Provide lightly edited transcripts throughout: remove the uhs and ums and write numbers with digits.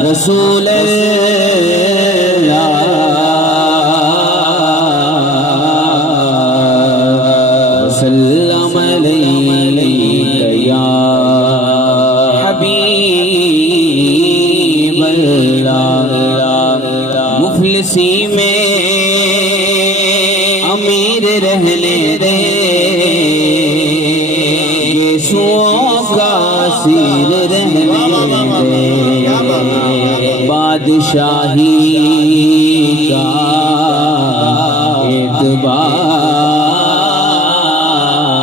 رسول اللہ سلم علیک یا حبیب اللہ مفلسی میں امیر رہنے دے یسوع کا اسیر رہنے دے بادشاہی کا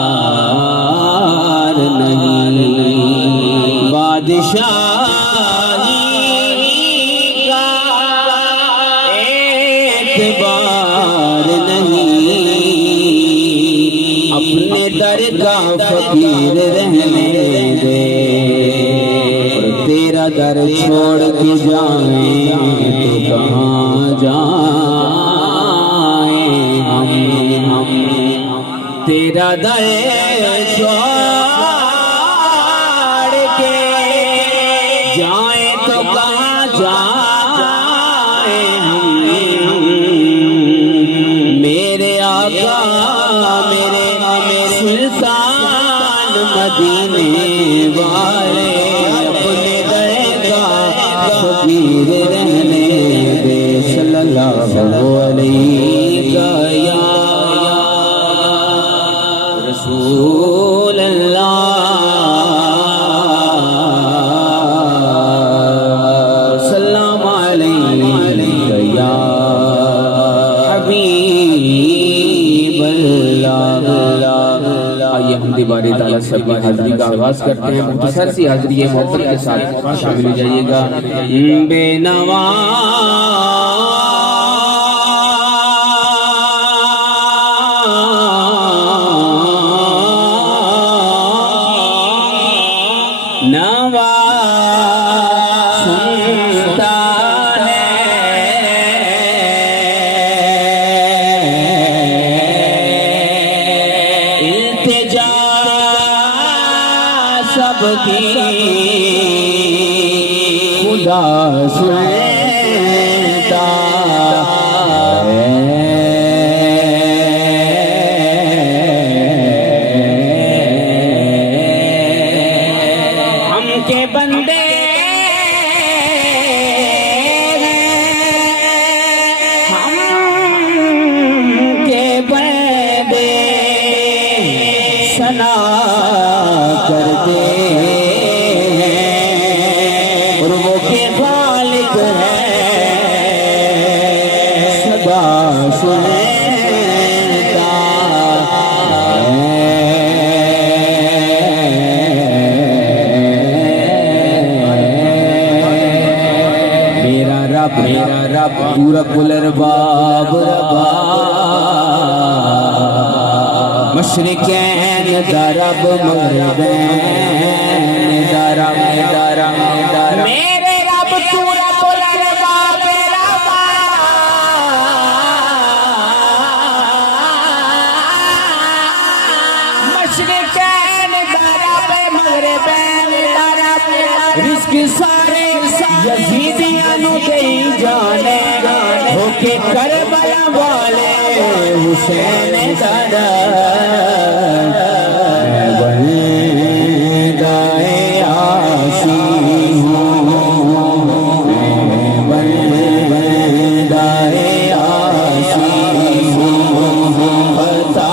اعتبار نہیں بادشاہی کا اعتبار نہیں اپنے در کا فقیر رہنے دے تیرا در چھوڑ کے جائیں تو کہاں جائیں ہم تیرا در چھوڑ کے جائیں تو کہاں جائیں ہم میرے آقا میرے سلطان مدینے والے فقیر رہنے دے صلی اللہ علیہ یا رسول اللہ سلام علیہ یا حبیب اللہ آئیے ہم دیواری تعالیٰ سب کی حاضری کا آغاز کرتے ہیں مختصر سی حاضری محبت کے ساتھ شامل ہو جائیے گا بے نوا نوا سنتا ہے التجا سب کی خدا سنتا ہے ہم کے بندے ہم کے بندے ثنا کرتے سنتا میرا رب پورا کل رباب مشرقین دا رب مغربین دا رب میرے رب پورا کل رباب رزق سارے یزیدیاں نو دئی جانے ہو کے کربلا والے حسین دادا بندائے آسی بندائے آسی بتا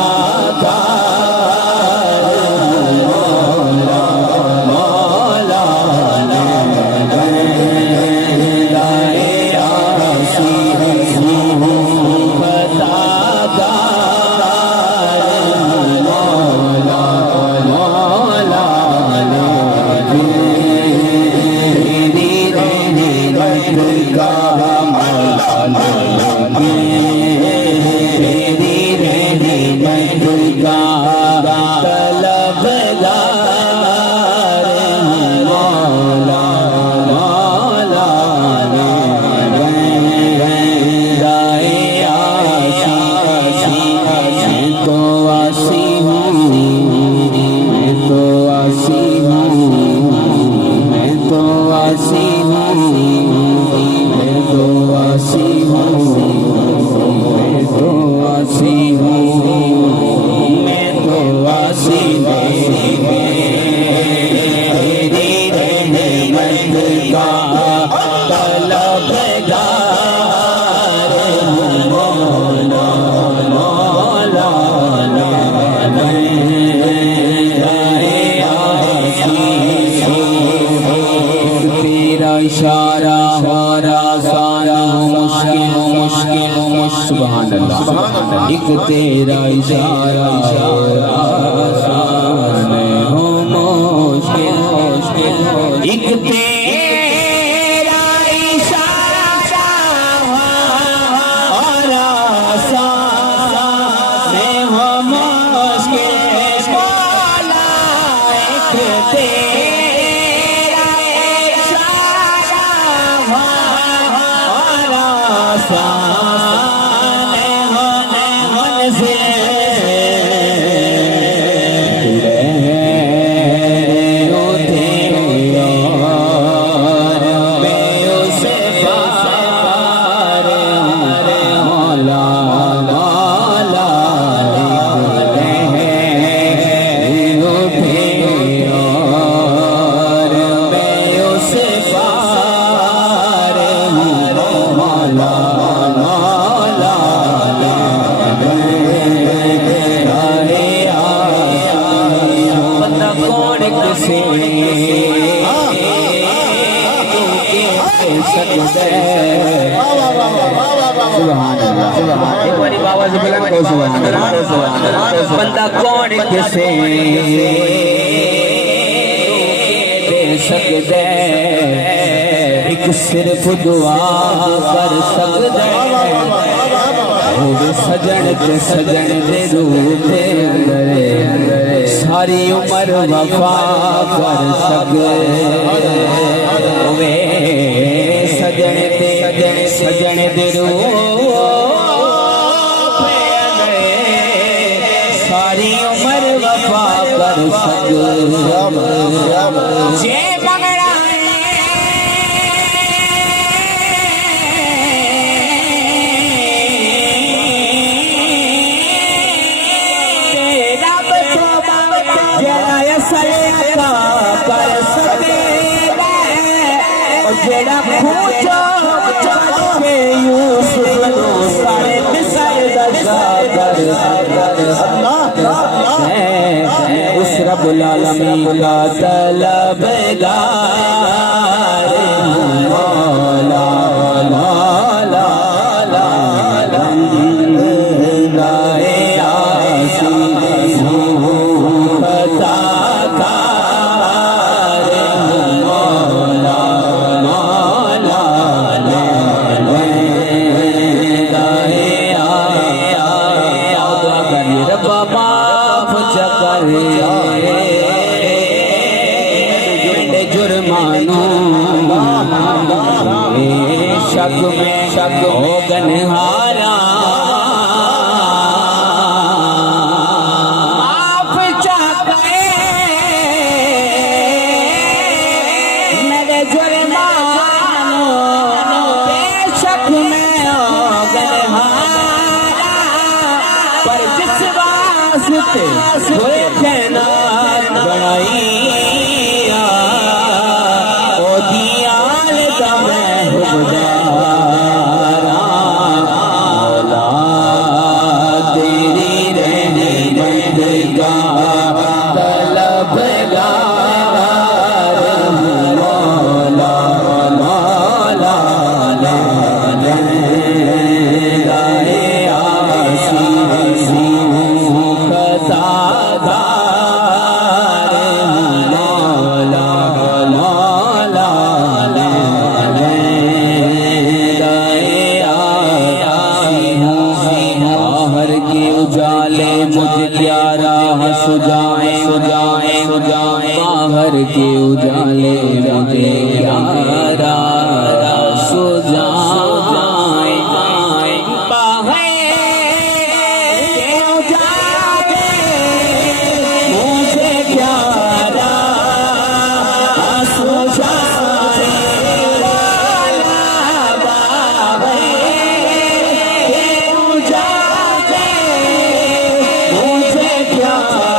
میں تو آسی تیری رحمت کا طلبگار ہوں مولا مولا تیرا اشارہ ہمارا سارا مشکل مشکل سبحان اللہ ایک تیرا اشارہ آسان ہو مشکل مشکل ایک تیرا اشارہ آسان ہو مشکل مولا ایک تیرا اشارہ آسان ہو منزل بندہ کون کسے دے سکتا ہے ایک صرف دعا کر سکتا ہے سجن کے سجن دے روح دے اندر ساری عمر وفا کر سکے سجن دے روح ساری عمر وفا کر سکے جے بغڑا کر سکے جڑا پوچھو کے یوسف نو سارے مصر دشا کر اس رب العالمین کا طلبگار مولا مولا شک میں شک ہو گنہارا آپ چاہتے میرے جرمانوں بے شک میں ہو گنہارا پر جس واسطے ہوئے کہنا بڑائی او دیال دا میں حبدارا مولا تیری رحمت کا طلبگار مولا مولا لائے آسی خطادار مولا مولا باہر کے اجالے مجھ کیا راہ سجائیں سجائیں سجائیں باہر کے اجالے مجھے کیا راہ سجائیں باہر کے اجالے مجھے کیا راہ سجائیں یا